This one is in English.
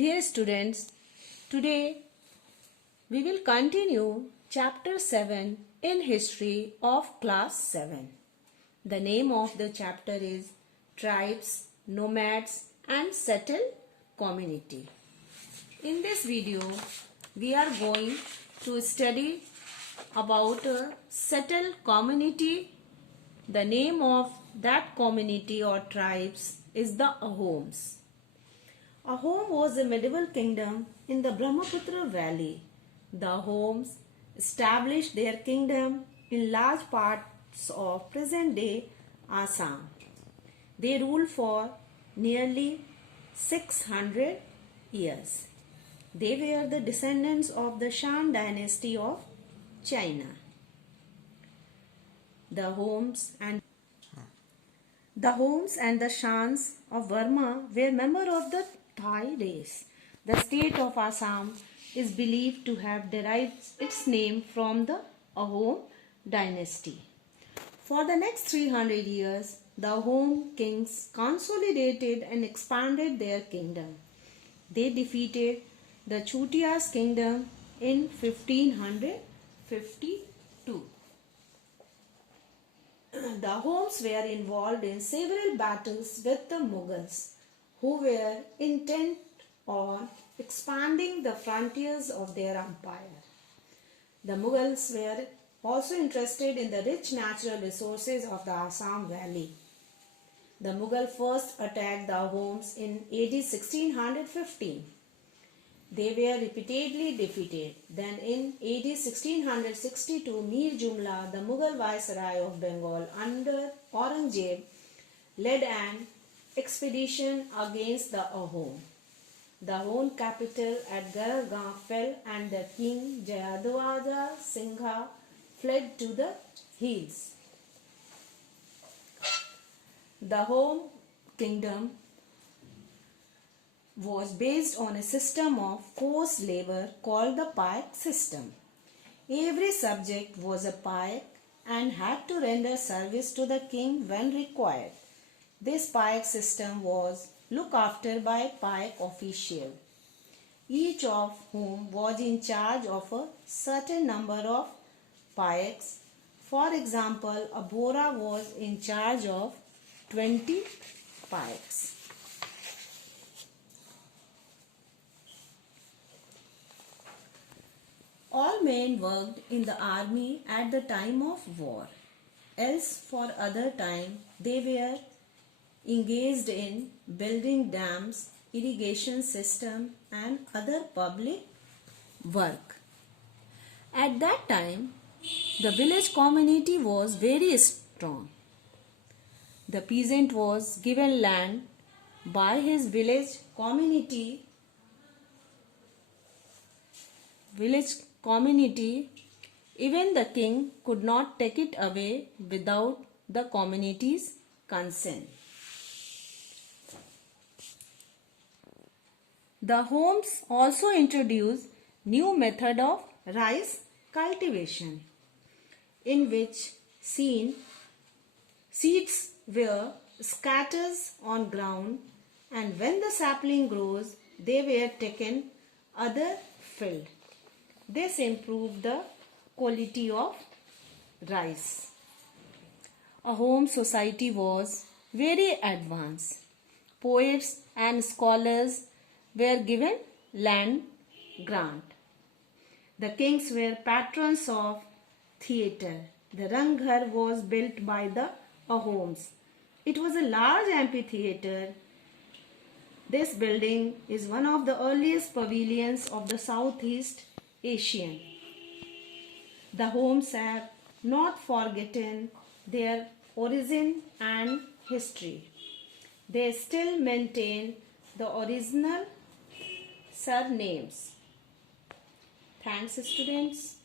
Dear students, today we will continue chapter 7 in history of class 7. The name of the chapter is Tribes, Nomads and Settled Community. In this video, we are going to study about a settled community. The name of that community or tribes is the Ahoms. Ahom was a medieval kingdom in the Brahmaputra valley. The Ahoms established their kingdom in large parts of present-day Assam. They ruled for nearly 600 years. They were the descendants of the Shan dynasty of China. The Ahoms and the Shans of Burma were members of the Thai race. The state of Assam is believed to have derived its name from the Ahom dynasty. For the next 300 years, the Ahom kings consolidated and expanded their kingdom. They defeated the Chutia's kingdom in 1552. The Ahoms were involved in several battles with the Mughals, who were intent on expanding the frontiers of their empire. The Mughals were also interested in the rich natural resources of the Assam Valley. The Mughal first attacked the Ahoms in AD 1615. They were repeatedly defeated. Then in AD 1662, Mir Jumla, the Mughal viceroy of Bengal under Aurangzeb, led an expedition against the Ahom. The Ahom capital at Gargaon fell and the king Jayadwaja Singha fled to the hills. The Ahom kingdom was based on a system of forced labor called the Paik system. Every subject was a Paik and had to render service to the king when required. This Paik system was looked after by a Paik official, each of whom was in charge of a certain number of Paiks. For example, a Bora was in charge of 20 Paiks. All men worked in the army at the time of war. Else for other time they were engaged in building dams, irrigation system and other public work. At that time, the village community was very strong. The peasant was given land by his village community, even the king could not take it away without the community's consent. The Ahoms also introduced new method of rice cultivation, in which seeds were scattered on ground, and when the sapling grows, they were taken other field. This improved the quality of rice. Ahom society was very advanced. Poets and scholars were given land grant. The kings were patrons of theatre. The Ranghar was built by the Ahoms. It was a large amphitheatre. This building is one of the earliest pavilions of the Southeast Asian. The Ahoms have not forgotten their origin and history. They still maintain the original surnames. Thanks, students.